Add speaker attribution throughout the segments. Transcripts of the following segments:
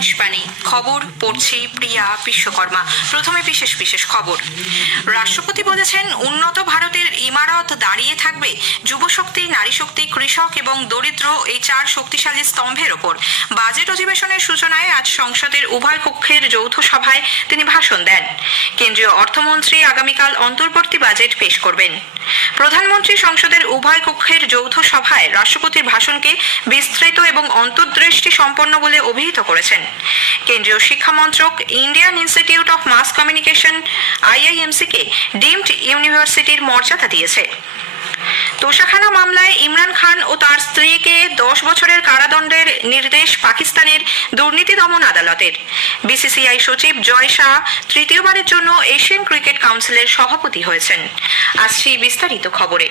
Speaker 1: আকাশবাণী। খবর পড়ছি প্রিয়া বিশ্বকর্মা। প্রথমে বিশেষ বিশেষ খবর। রাষ্ট্রপতি বলেছেন, উন্নত ভারতের ইমারত দাঁড়িয়ে থাকবে যুবশক্তি নারী শক্তি, কৃষক এবং দরিদ্র এই চার শক্তিশালী স্তম্ভের ওপর। বাজেট অধিবেশনের সূচনায় আজ সংসদের উভয় কক্ষের যৌথ সভায় তিনি ভাষণ দেন। কেন্দ্রীয় অর্থমন্ত্রী আগামীকাল অন্তর্বর্তী বাজেট পেশ করবেন। প্রধানমন্ত্রী সংসদের উভয় কক্ষের যৌথ সভায় রাষ্ট্রপতির ভাষণকে বিস্তৃত এবং অন্তর্দৃষ্টি সম্পন্ন বলে অভিহিত করেছেন। কেন্দ্রীয় শিক্ষা মন্ত্রক Indian Institute of Mass Communication IIMC K deemed ইউনিভার্সিটির মর্যাদা দিয়েছে। তোষাখানা মামলায় ইমরান খান ও তার স্ত্রীকে দশ বছরের কারাদণ্ডের নির্দেশ পাকিস্তানের দুর্নীতি দমন আদালতের। বিসিসিআই সচিব জয় শাহ তৃতীয়বারের জন্য এশিয়ান ক্রিকেট কাউন্সিলের সভাপতি হয়েছেন। আসছি বিস্তারিত খবরে।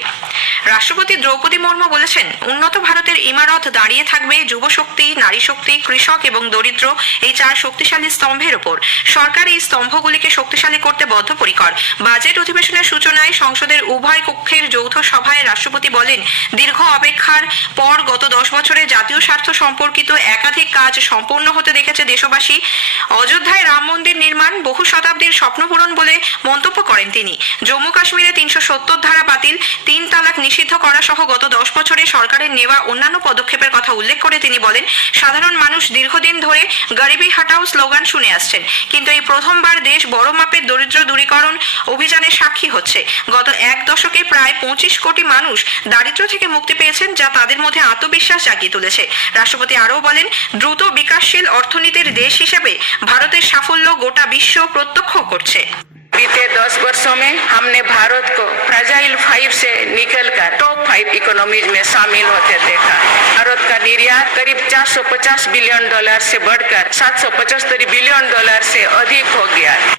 Speaker 1: রাষ্ট্রপতি দ্রৌপদী মুর্মু বলেছেন, উন্নত ভারতের ইমারত দাঁড়িয়ে থাকবে যুবশক্তি নারী শক্তি কৃষক এবং দরিদ্র এই চার শক্তিশালী স্তম্ভের ওপর। সরকার এই স্তম্ভগুলিকে শক্তিশালী করতে বদ্ধপরিকর। বাজেট অধিবেশনের সূচনায় সংসদের উভয় কক্ষের যৌথ সভায় রাষ্ট্রপতি বলেন, দীর্ঘ অপেক্ষার পর গত দশ বছরে জাতীয় স্বার্থ সম্পর্কিত একাধিক কাজ সম্পূর্ণ হতে দেখেছে দেশবাসী। অযোধ্যায় রাম মন্দির নির্মাণ বহু শতাব্দীর স্বপ্নপূরণ বলে মন্তব্য করেন তিনি। জম্মু কাশ্মীরে তিনশো সত্তর ধারা বাতিল, তিন তালাক নিষিদ্ধ করা সহ গত দশ বছরে সরকারের নেওয়া অন্যান্য পদক্ষেপের কথা উল্লেখ করে তিনি বলেন, সাধারণ মানুষ দীর্ঘদিন ধরে গরিবি হাটাও স্লোগান শুনে আসছেন। কিন্তু এই প্রথমবার দেশ বড় মাপের দরিদ্র দূরীকরণ অভিযানের সাক্ষী হচ্ছে। গত এক দশকে প্রায় পঁচিশ কোটি মানুষ দারিদ্র্য থেকে মুক্তি পেয়েছেন যা তাদের মধ্যে আত্মবিশ্বাস জাগিয়ে তুলেছে রাষ্ট্রপতি আরও বলেন দ্রুত বিকাশশীল অর্থনীতির দেশ হিসেবে ভারতের সাফল্য গোটা বিশ্ব প্রত্যক্ষ করছে
Speaker 2: बीते दस वर्षों में हमने भारत को फ्राजाइल फाइव से निकलकर टॉप फाइव इकोनॉमीज में शामिल होते देखा भारत का निर्यात करीब 450 बिलियन डॉलर से बढ़कर 775 बिलियन डॉलर से अधिक हो गया है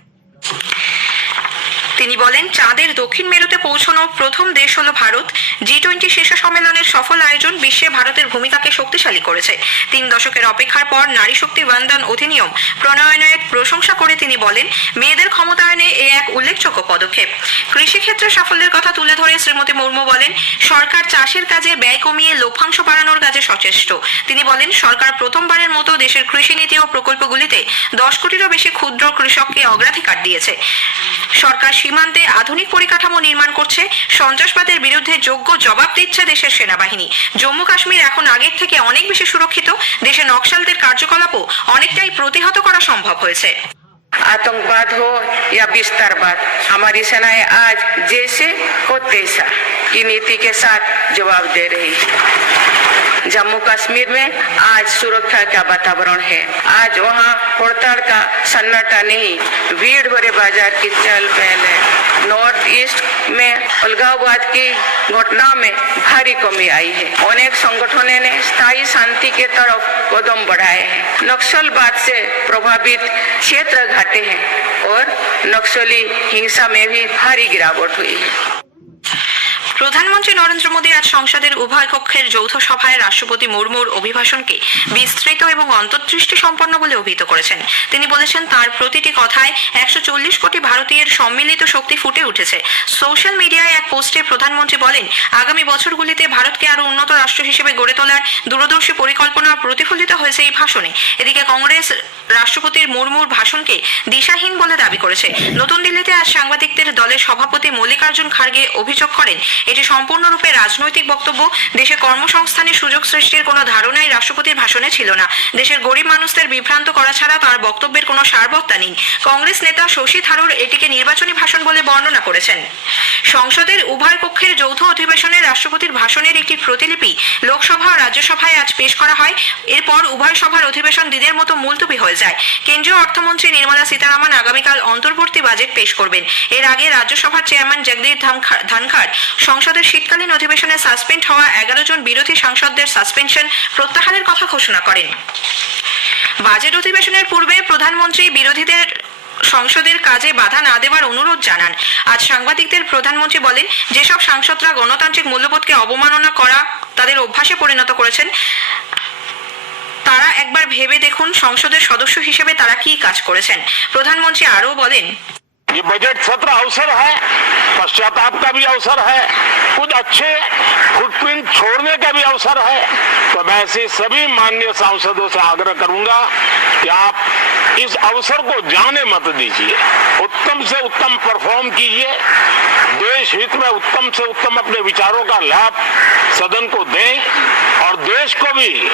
Speaker 1: তিনি বলেন, চাঁদের দক্ষিণ মেরুতে পৌঁছানো প্রথম দেশ হলো ভারত। জি টোয়েন্টি শীর্ষ সম্মেলনের সফল আয়োজন বিশ্বে ভারতের ভূমিকাকে শক্তিশালী করেছে। তিন দশকের অপেক্ষার পর নারী শক্তি বন্দন অধিনিয়ম প্রণয়নের প্রশংসা করে তিনি বলেন, মেয়েদের ক্ষমতায়নে এ এক উল্লেখযোগ্য পদক্ষেপ। কৃষিক্ষেত্রে সাফল্যের কথা তুলে ধরে শ্রীমতী মুর্মু বলেন, সরকার চাষের কাজে ব্যয় কমিয়ে লভ্যাংশ বাড়ানোর কাজে সচেষ্ট। তিনি বলেন, সরকার প্রথমবারের মতো দেশের কৃষি নীতি ও প্রকল্পগুলিতে দশ কোটিরও বেশি ক্ষুদ্র কৃষককে অগ্রাধিকার দিয়েছে। সরকার সীমান্তে আধুনিক পরিকাঠামো নির্মাণ করছে সন্ত্রাসবাদের বিরুদ্ধে যোগ্য জবাব দিচ্ছে দেশের সেনাবাহিনী জম্মু কাশ্মীর এখন আগের থেকে অনেক বেশি সুরক্ষিত দেশে নকশালদের কার্যকলাপও অনেকটাই প্রতিহত করা সম্ভব হয়েছে
Speaker 2: आतंकवाद हो या विस्तारवाद हमारी सेनाएं आज जैसे हो तैसा की नीति के साथ जवाब दे रही है जम्मू कश्मीर में आज सुरक्षा का वातावरण है आज वहाँ हड़ताल का सन्नाटा नहीं भीड़ भरे बाजार की चल पहल है नॉर्थ ईस्ट में अलगाववाद की घटना में भारी कमी आई है। अनेक संगठनों ने स्थायी शांति के तरफ़ कदम बढ़ाए हैं। नक्सलवाद से प्रभावित क्षेत्र घाटे हैं और नक्सली हिंसा में भी भारी गिरावट हुई है।
Speaker 1: প্রধানমন্ত্রী নরেন্দ্র মোদী আজ সংসদের উভয় কক্ষের যৌথ সভায় রাষ্ট্রপতি মুর্মুর অভিভাষণকে বিস্তৃত এবং অন্তর্দৃষ্টি সম্পন্ন বলে অভিহিত করেছেন। তিনি বলেছেন, তার প্রতিটি কথায় একশো চল্লিশ কোটি ভারতীয়ের সম্মিলিত শক্তি ফুটে উঠেছে। সোশ্যাল মিডিয়ায় এক পোস্টে প্রধানমন্ত্রী বলেন, আগামী বছরগুলিতে ভারতকে আরও উন্নত রাষ্ট্র হিসেবে গড়ে তোলার দূরদর্শী পরিকল্পনা প্রতিফলিত হয়েছে এই ভাষণে। এদিকে কংগ্রেস রাষ্ট্রপতির মুর্মুর ভাষণকে দিশাহীন বলে দাবি করেছে। নতুন দিল্লিতে আজ সাংবাদিকদের দলের সভাপতি মল্লিকার্জুন খার্গে অভিযোগ করেন এটি সম্পূর্ণরূপে রাজনৈতিক বক্তব্য। দেশে কর্মসংস্থানের সুযোগ সৃষ্টির কোনো ধারণাই রাষ্ট্রপতির ভাষণে ছিল না। দেশের গরিব মানুষদের বিভ্রান্ত করা ছাড়া তার বক্তব্যের কোনো সারবত্তা নেই। কংগ্রেস নেতা শশী থারুর এটিকে নির্বাচনী ভাষণ বলে বর্ণনা করেছেন। সংসদের উভয় কক্ষের যৌথ অধিবেশনে রাষ্ট্রপতির ভাষণের একটি প্রতিলিপি লোকসভা ও রাজ্যসভায় আজ পেশ করা হয়। এরপর উভয় সভার অধিবেশন দিনের মতো মুলতবি হয়ে যায়। কেন্দ্রীয় অর্থমন্ত্রী নির্মলা সীতারামন আগামীকাল অন্তর্বর্তী বাজেট পেশ করবেন। এর আগে রাজ্যসভার চেয়ারম্যান জগদীপ ধানখা- ধনখড় সংসদের শীতকালীন অধিবেশনে সাসপেন্ড হওয়া এগারো জন বিরোধী সাংসদদের সাসপেনশন প্রত্যাহারের কথা ঘোষণা করেন। বাজেট অধিবেশনের পূর্বে প্রধানমন্ত্রী বিরোধীদের সংসদের কাজে বাধা না দেওয়ার অনুরোধ জানান। আজ সাংবাদিকদের প্রধানমন্ত্রী বলেন, যেসব সাংসদরা গণতান্ত্রিক মূল্যবোধকে অবমাননা করা তাদের অভ্যাসে পরিণত করেছেন, তারা একবার ভেবে দেখুন সংসদের সদস্য হিসেবে তারা কি কাজ করেছেন। প্রধানমন্ত্রী আরও বলেন
Speaker 3: ये बजट सत्र अवसर है, पश्चाताप का भी अवसर है कुछ अच्छे फुटप्रिंट छोड़ने का भी अवसर है। तो मैं ऐसे सभी माननीय सांसदों से आग्रह करूँगा कि आप इस अवसर को जाने मत दीजिए। उत्तम से उत्तम परफॉर्म कीजिए। देश हित में उत्तम से उत्तम अपने विचारों का लाभ सदन को दें और देश को भी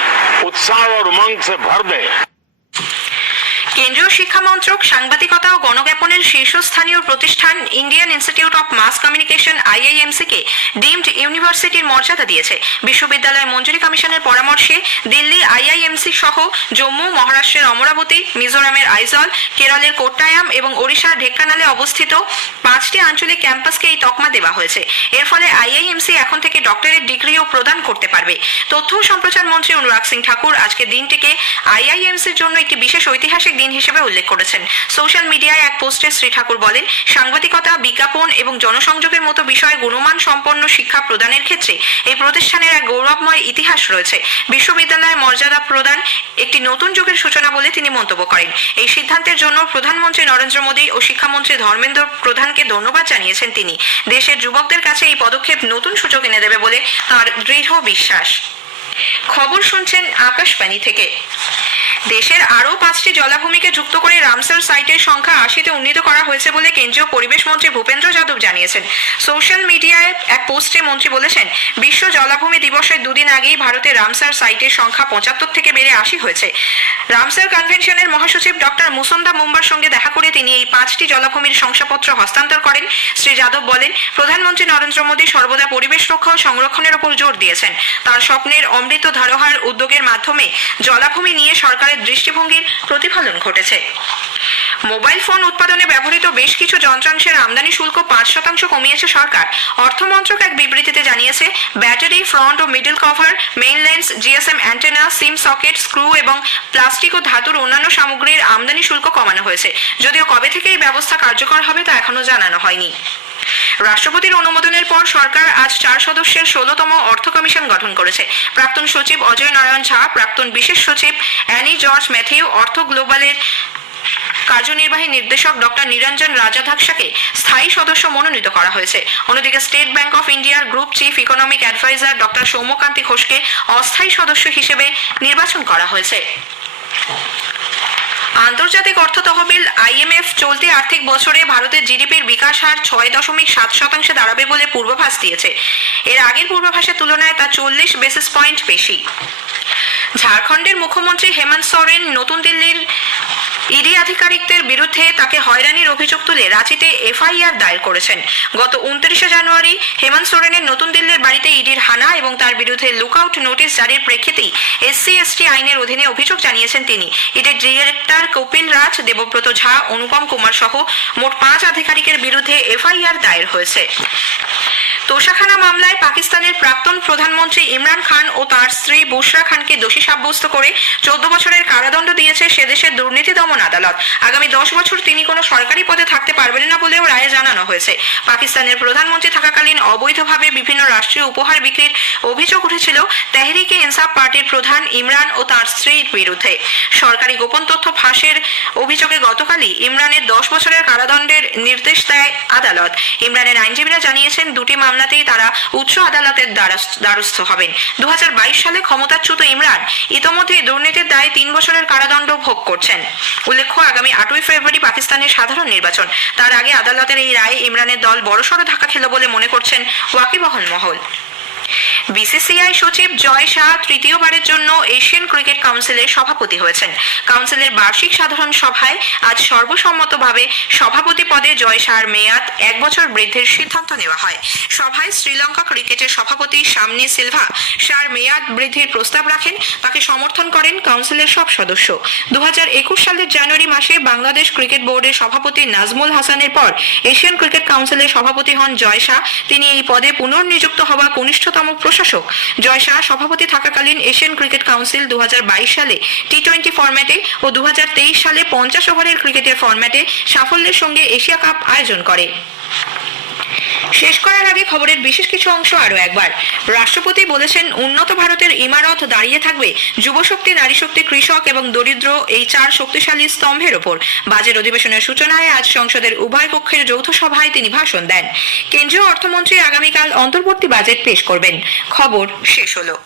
Speaker 3: उत्साह और उमंग से भर दें।
Speaker 1: কেন্দ্রীয় শিক্ষা মন্ত্রক, সাংবাদিকতা ও গণজ্ঞাপনের শীর্ষস্থানীয় প্রতিষ্ঠান Indian Institute of Mass Communication IIMC K deemed ইউনিভার্সিটির মর্যাদা দিয়েছে। বিশ্ববিদ্যালয় মঞ্জুরি কমিশনের পরামর্শে দিল্লি আইআইএমসি সহ জম্মু, মহারাষ্ট্রের অমরাবতী, মিজোরামের আইজল, কেরলের কোট্টায়াম এবং ওড়িশার ঢেকানালে অবস্থিত পাঁচটি আঞ্চলিক ক্যাম্পাসকে এই তকমা দেওয়া হয়েছে। এর ফলে আইআইএমসি এখন থেকে ডক্টরেট ডিগ্রিও প্রদান করতে পারবে। তথ্য সম্প্রচার মন্ত্রী অনুরাগ সিং ঠাকুর আজকে দিনটিকে আইআইএমসির জন্য একটি বিশেষ ঐতিহাসিক দিন হিসেবে উল্লেখ করেছেন। সোশ্যাল মিডিয়ায় এক পোস্টে শ্রী ঠাকুর বলেন, সাংবাদিকতা, বিজ্ঞাপন এবং জনসংযোগের মতো বিষয়ে গুণমান সম্পন্ন শিক্ষা প্রদানের ক্ষেত্রে এই প্রতিষ্ঠানের এক গৌরবময় ইতিহাস রয়েছে। বিশ্ববিদ্যালয়ের মর্যাদা প্রদান একটি নতুন যুগের সূচনা বলে তিনি মন্তব্য করেন। এই সিদ্ধান্তের জন্য প্রধানমন্ত্রী নরেন্দ্র মোদী ও শিক্ষামন্ত্রী ধর্মেন্দ্র প্রধানকে ধন্যবাদ জানিয়েছেন তিনি। দেশের যুবকদের কাছে এই পদক্ষেপ নতুন সুযোগ এনে দেবে বলে তার দৃঢ় বিশ্বাস। খবর শুনছেন আকাশবাণী থেকে। দেশের আরও পাঁচটি জলাভূমিকে যুক্ত করে রামসার সাইটের সংখ্যা আশিতে উন্নীত করা হয়েছে বলে কেন্দ্রীয় পরিবেশ মন্ত্রী ভূপেন্দ্র যাদব জানিয়েছেন। সোশ্যাল মিডিয়ায় এক পোস্টে মন্ত্রী বলেছেন, বিশ্ব জলাভূমি দিবসের দুদিন আগেই ভারতে রামসার সাইটের সংখ্যা পঁচাত্তর থেকে বেড়ে আশি হয়েছে। রামসার কনভেনশনের মহাসচিব ডক্টর মুসন্দা মুম্বার সঙ্গে দেখা করে তিনি এই পাঁচটি জলাভূমির শংসাপত্র হস্তান্তর করেন। শ্রী যাদব বলেন, প্রধানমন্ত্রী নরেন্দ্র মোদী সর্বদা পরিবেশ রক্ষা ও সংরক্ষণের উপর জোর দিয়েছেন। তার স্বপ্নের অমৃত ধারোহার উদ্যোগের মাধ্যমে জলাভূমি নিয়ে সরকারের দৃষ্টিভঙ্গির প্রতিফলন ঘটেছে। মোবাইল ফোন উৎপাদনে ব্যবহৃত বেশ কিছু যন্ত্রাংশের আমদানি শুল্ক পাঁচ শতাংশ কমিয়েছে সরকার। অর্থমন্ত্রক এক বিবৃতিতে জানিয়েছে, ব্যাটারি, ফ্রন্ট ও middle cover, main lens, GSM antenna, SIM socket, screw এবং প্লাস্টিক ও ধাতুর অন্যান্য সামগ্রীর আমদানি শুল্ক কমানো হয়েছে। যদিও কবে থেকে এই ব্যবস্থা কার্যকর হবে তা এখনও জানানো হয়নি। রাষ্ট্রপতির অনুমোদনের পর সরকার আজ চার সদস্যের ষোলতম অর্থ কমিশন গঠন করেছে। প্রাক্তন সচিব অজয় নারায়ণ ঝা, প্রাক্তন বিশেষ সচিব অ্যানি জর্জ ম্যাথিউ, অর্থ গ্লোবালের কার্যনির্বাহী নির্দেশক ডক্টর নিরঞ্জন রাজাধাকসাকে স্থায়ী সদস্য মনোনীত করা হয়েছে। অন্যদিকে স্টেট ব্যাংক অফ ইন্ডিয়ার group chief economic adviser doctor Soumyakanti ঘোষকে অস্থায়ী সদস্য হিসেবে নির্বাচন করা হয়েছে। আন্তর্জাতিক অর্থ তহবিল আইএমএফ চলতি আর্থিক বছরে ভারতের জিডিপির বিকাশ হার ছয় দশমিক সাত শতাংশে দাঁড়াবে বলে পূর্বাভাস দিয়েছে। এর আগের পূর্বাভাসের তুলনায় তা চল্লিশ বেসিস পয়েন্ট বেশি। ঝাড়খণ্ডের মুখ্যমন্ত্রী হেমন্ত সোরেন নতুন দিল্লির ইডি আধিকারিকদের বিরুদ্ধে তাকে হয়রানির অভিযোগ তুলে রাঁচিতে এফআইআর দায়ের করেছেন। গত উনত্রিশে জানুয়ারি হেমন্ত সোরেনের নতুন দিল্লির বাড়িতে ইডির হানা এবং তার বিরুদ্ধে লুকআউট নোটিশ জারির প্রেক্ষিতেই এসসি, এসটি আইনের অধীনে অভিযোগ জানিয়েছেন তিনি। ইডির ডিরেক্টর কপিল রাজ, দেবব্রত ঝা, অনুপম কুমার সহ মোট পাঁচ আধিকারিকের বিরুদ্ধে এফআইআর দায়ের হয়েছে। তোষাখানা মামলায় পাকিস্তানের প্রাক্তন প্রধানমন্ত্রী ইমরান খান ও তার স্ত্রী বুশরা খানকে দোষী সাব্যস্ত করে চোদ্দ বছরের কারাদণ্ড দিয়েছে সে দেশের দুর্নীতি দমন আদালত। আগামী দশ বছর তিনি কোনো সরকারি পদে থাকতে পারবেন না বলেও রায়ে জানানো হয়েছে। পাকিস্তানের প্রধানমন্ত্রী থাকাকালীন অবৈধভাবে বিভিন্ন রাষ্ট্রীয় উপহার বিক্রির অভিযোগ উঠেছিল তেহরিকে ইনসাফ পার্টির প্রধান ইমরান ও তার স্ত্রীর বিরুদ্ধে। সরকারি গোপন তথ্য ফাঁসের অভিযোগে গতকালই ইমরানের দশ বছরের কারাদণ্ডের নির্দেশ দেয় আদালত। ইমরানের আইনজীবীরা জানিয়েছেন, দুটি মামলাতেই তারা উচ্চ আদালতের দ্বারস্থ- হবেন। দু হাজার বাইশ সালে ক্ষমতাচ্যুত ইমরান ইতোমধ্যে দুর্নীতির দায়ে তিন বছরের কারাদণ্ড ভোগ করছেন। উল্লেখ্য, আগামী আটই ফেব্রুয়ারি পাকিস্তানের সাধারণ নির্বাচন। তার আগে আদালতের এই রায়ে ইমরানের দল বড়সড় ধাক্কা খেল বলে মনে করছেন ওয়াকিবহল মহল। বিসিসিআই সচিব জয় শাহ তৃতীয়বারের জন্য এশিয়ান ক্রিকেট কাউন্সিলের সভাপতি হয়েছেন। কাউন্সিলের বার্ষিক সাধারণ সভায় আজ সর্বসম্মতভাবে সভাপতি পদে জয় শাহর মেয়াদ এক বছর বৃদ্ধির সিদ্ধান্ত নেওয়া হয়। সভায় শ্রীলঙ্কা ক্রিকেটের সভাপতি সামনি সিলভা শাহর মেয়াদ বৃদ্ধির প্রস্তাব রাখেন, তাকে সমর্থন করেন কাউন্সিলের সব সদস্য। দু হাজার একুশ সালের জানুয়ারি মাসে বাংলাদেশ ক্রিকেট বোর্ডের সভাপতি নাজমুল হাসানের পর এশিয়ান ক্রিকেট কাউন্সিলের সভাপতি হন জয় শাহ। তিনি এই পদে পুনর্নিযুক্ত হওয়া কনিষ্ঠতম প্রশাসক। জয় শাহ সভাপতি থাকাকালীন এশিয়ান ক্রিকেট কাউন্সিল দু হাজার বাইশ সালে টি টোয়েন্টি ফরম্যাটে ও দু হাজার তেইশ সালে পঞ্চাশ ওভারের ক্রিকেটের ফরম্যাটে সাফল্যের সঙ্গে এশিয়া কাপ আয়োজন করে। শেষ করার আগে খবরের বিশেষ কিছু অংশ আরও একবার। রাষ্ট্রপতি বলেছেন, উন্নত ভারতের ইমারত দাঁড়িয়ে থাকবে। যুবশক্তি নারী শক্তি কৃষক এবং দরিদ্র এই চার শক্তিশালী স্তম্ভের ওপর। বাজেট অধিবেশনের সূচনায় আজ সংসদের উভয় কক্ষের যৌথ সভায় তিনি ভাষণ দেন। কেন্দ্রীয় অর্থমন্ত্রী আগামীকাল অন্তর্বর্তী বাজেট পেশ করবেন। খবর শেষ হলো।